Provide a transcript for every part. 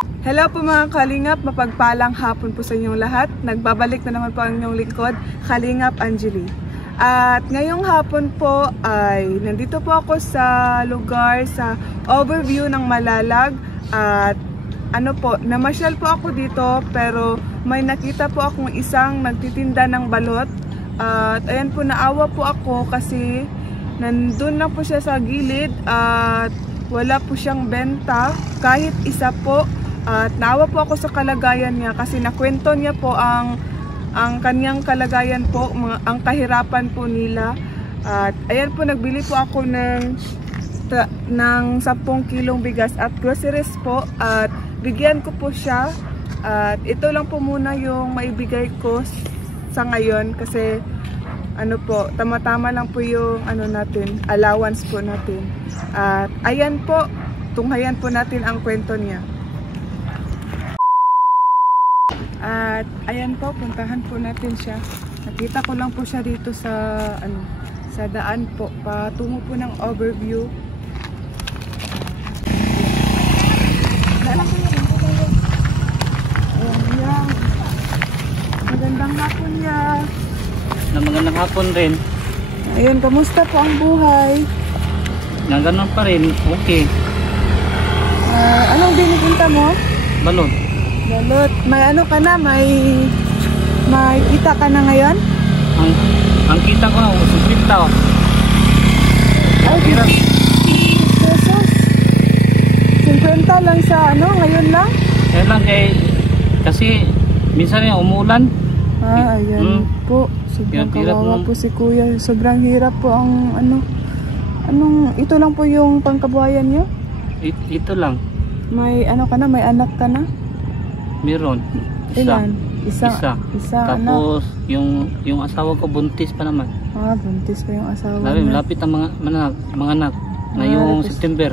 Hello po mga Kalingap, mapagpalang hapon po sa inyong lahat. Nagbabalik na naman po ang inyong lingkod, Kalingap Angeli. At ngayong hapon po ay nandito po ako sa lugar sa overview ng Malalag. At namasyal po ako dito pero may nakita po akong isang nagtitinda ng balot. At ayan po, naawa po ako kasi nandun lang po siya sa gilid at wala po siyang benta kahit isa po. At naawa po ako sa kalagayan niya kasi nakwento niya po ang kanyang kalagayan po, ang kahirapan po nila. At ayan po, nagbili po ako ng 10 kilong bigas at groceries po at bigyan ko po siya. At ito lang po muna yung maibigay ko sa ngayon kasi tama-tama lang po yung natin, allowance po natin. At ayan po, tunghayan po natin ang kwento niya. At ayan po, puntahan po natin siya. Nakita ko lang po siya dito sa sa daan po, patungo po ng overview. Ayan. Magandang hapon niya. Magandang hapon rin. Ayun, kamusta po ang buhay? Ganun pa rin, okay. Anong binipunta mo? Balot. Balot. May ka na? May kita ka na ngayon? Ang kita ko na, 50 tao. Ay, pesos. 50 lang sa ngayon lang? Kaya lang kasi minsan yung umulan. Ayan po. Sobrang kawawa po si Kuya. Sobrang hirap po ang ito lang po yung pangkabuhayan niyo? Ito lang. May ka na? May anak ka na? Meron. Ilan? Isa. Tapos yung asawa ko buntis pa naman. Buntis pa yung asawa niya. Malapit ang mga anak. Ngayong September.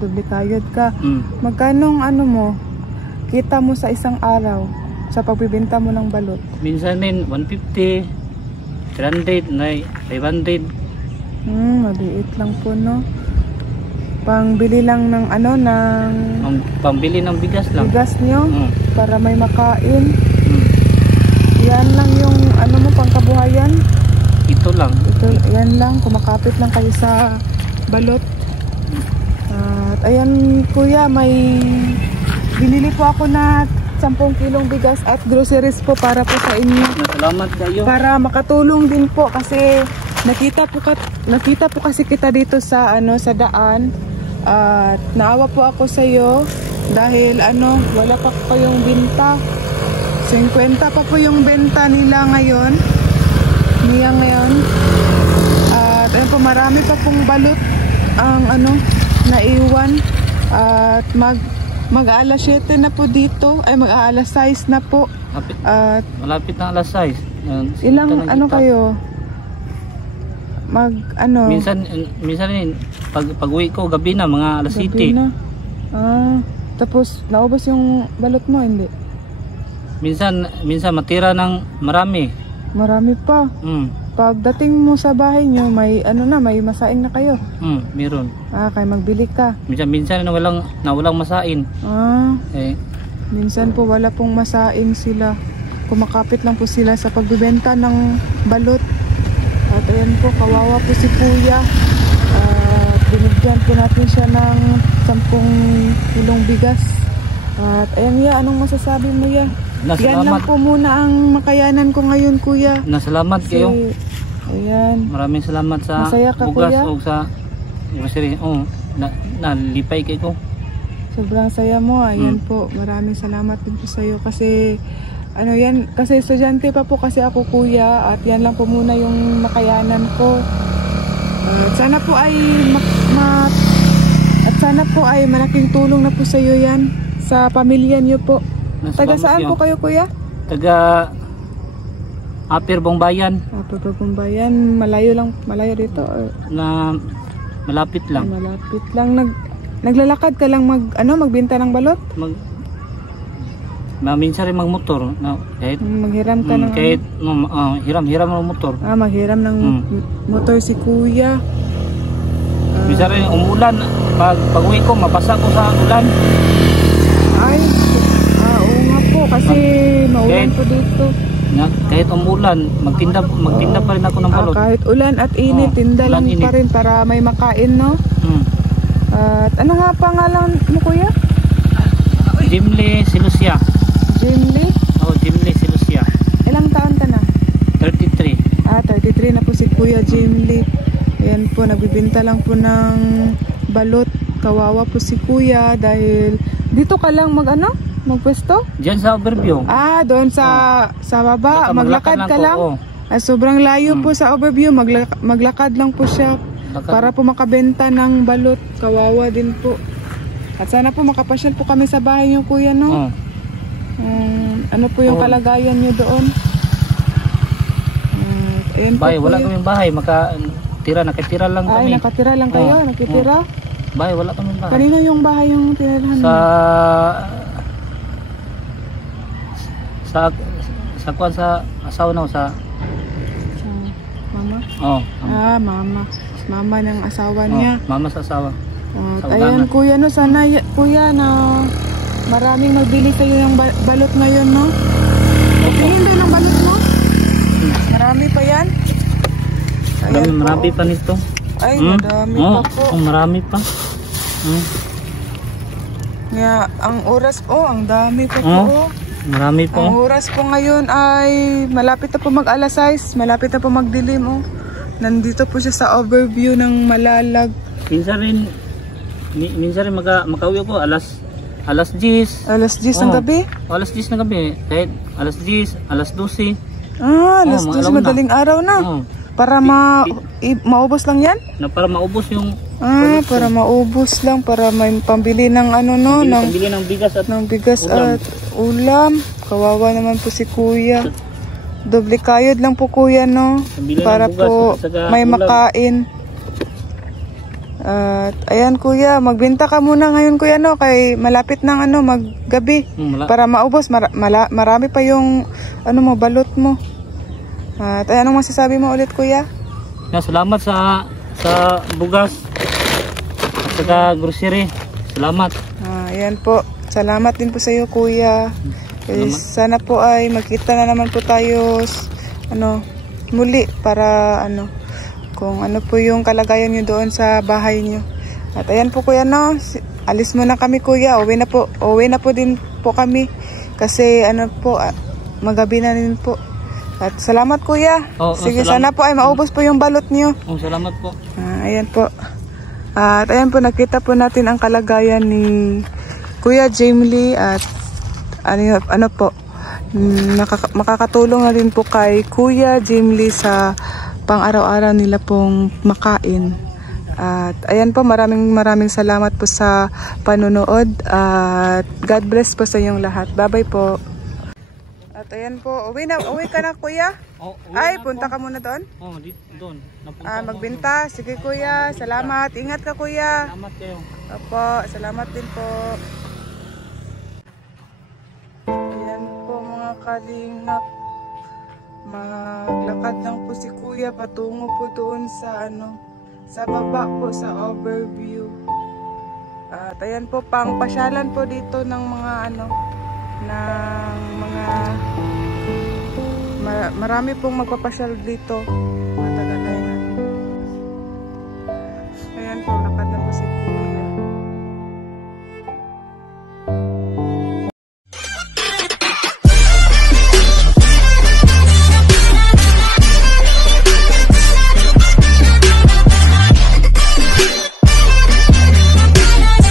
Doble kayod ka. Magkano mo? Kita mo sa isang araw sa pagbibenta mo ng balot? Minsan din 150, 300, 500. Maliit lang po, no? Pangbili lang ng pangbili ng bigas lang. Bigas nyo? Para may makain. Yan lang yung mo, pangkabuhayan? Ito lang. Yan lang, kumakapit lang kayo sa balot. At ayan Kuya, may binili po ako na 10 kilong bigas at groceries po para po sa inyo. Salamat kayo. Para makatulong din po kasi nakita po kasi kita dito sa sa daan. At naawa po ako sa iyo dahil wala pa po yung benta. 50 pa po yung benta nila ngayon. At ayun po, marami pa pong balot ang naiwan. At mag-aalas 7 na po dito. Ay mag-aalas 6 na po. At malapit na alas 6. Ilang kayo? Minsan rin pag-uwi ko gabi na, mga alas 7. Tapos naubos yung balot mo, hindi? Minsan matira ng marami. Marami pa. Pagdating mo sa bahay nyo, may may masaing na kayo? Meron. Kaya magbili ka. Minsan na walang masain. Minsan po wala pong masaing sila. Kumakapit lang po sila sa pagbebenta ng balot. At ayan po, kawawa po si Kuya. Binigyan po natin siya ng 10 kilong bigas. At ayan anong masasabi mo ya? Yan lang po muna ang makayanan ko ngayon Kuya. Nasalamat kayo. Ayan. Maraming salamat sa bugas o sa grocery. Nalipay kayo. Sobrang saya mo. Ayan po, maraming salamat din po sa iyo kasi kasi estudyante pa po kasi ako Kuya, at yan lang po muna yung makayanan ko. Sana po ay malaking tulong na po sa iyo yan, sa pamilya niyo po. Taga saan po kayo Kuya? Taga Apir Bongbayan. Apir Bongbayan, malayo dito? Na malapit lang. Malapit lang. Naglalakad ka lang magbenta ng balot? Minsan rin magmotor. Kahit maghiram ka ng hiram ng motor. Maghiram ng motor si Kuya. Minsan rin umulan. Pag uwi ko, mapasa ko sa ulan. Ay, kasi maulan po dito. Kahit umulan, magtinda pa rin ako ng balot. Kahit ulan at init, tinda lang pa rin para may makain, no? At ano nga pangalan mo, kuya? Jimly Silusia. Jimly? Oo, Jimly Silusia. Ilang taon ka na? 33. 33 na po si Kuya Jimly. Ayan po, nagbibinta lang po ng balot. Kawawa po si Kuya dahil dito ka lang magpwesto? Diyan sa overview. Doon sa baba, maglakad ka lang. Sobrang layo po sa overview, maglakad lang po siya para po makabenta ng balot. Kawawa din po. At sana po makapasyal po kami sa bahay niyo, kuya, no? Ano po yung kalagayan niyo doon? Ayun po, wala kaming bahay, nakatira lang kami. Nakatira lang kayo, nakitira? Bahay, wala kaming bahay. Kanino yung bahay yung tinirahan mo? Sa asawa na sa mama? Mama. Mama ng asawa niya. Mama sa asawa. Ayan, kuya, no, sana kuya na maraming magbili sa iyo ng balot ngayon, no? Tingin daw ng balot mo? Marami pa yan? Marami pa nito. Ay, madami pa po. Marami pa. Ang oras po, ang dami pa po. Marami po. Ang oras po ngayon ay malapit na po mag-alas 6, malapit na po magdilim. Nandito po siya sa overview ng Malalag. Minsan rin makauwi ako alas 10. Alas 10 ng gabi? Alas 10 ng gabi. Kahit alas 10, alas 12. Alas 12 madaling araw na. Para maubos lang yan? Para maubos yung para maubos lang, para may pambili ng pambili ng bigas at ulam. Kawawa naman po si kuya. Doble kayod lang po kuya, no? Para po may makain. At ayan kuya, magbenta ka muna ngayon kuya, no? Kay malapit ng maggabi. Para maubos, marami pa yung balot mo. At anong masasabi mo ulit kuya? Salamat sa bugas at saka grocery. Salamat. Ayan po. Salamat din po sa iyo kuya. Sana po ay magkita na naman po tayo muli para kung ano po yung kalagayan nyo doon sa bahay nyo. At ayan po kuya, no? Alis muna kami kuya. Uwi na po din po kami kasi magabi na din po. At salamat kuya. Sige, sana po ay maubos po yung balot nyo. Salamat po. Ayan po. At ayan po, nakita po natin ang kalagayan ni Kuya Jimly at makakatulong na rin po kay Kuya Jimly sa pang-araw-araw nila pong makain. At ayan po, maraming salamat po sa panunood at God bless po sa inyong lahat. Bye-bye po. At ayan po, uwi ka na kuya? Punta ka muna doon? Doon. Magbinta. Sige kuya, salamat. Ingat ka kuya. Salamat kayo. Opo, salamat din po. Ayan po mga kalingap. Maglakad lang po si kuya patungo po doon sa baba po sa overview. At ayan po, pang pasyalan po dito ng mga marami pong magpapasyal dito.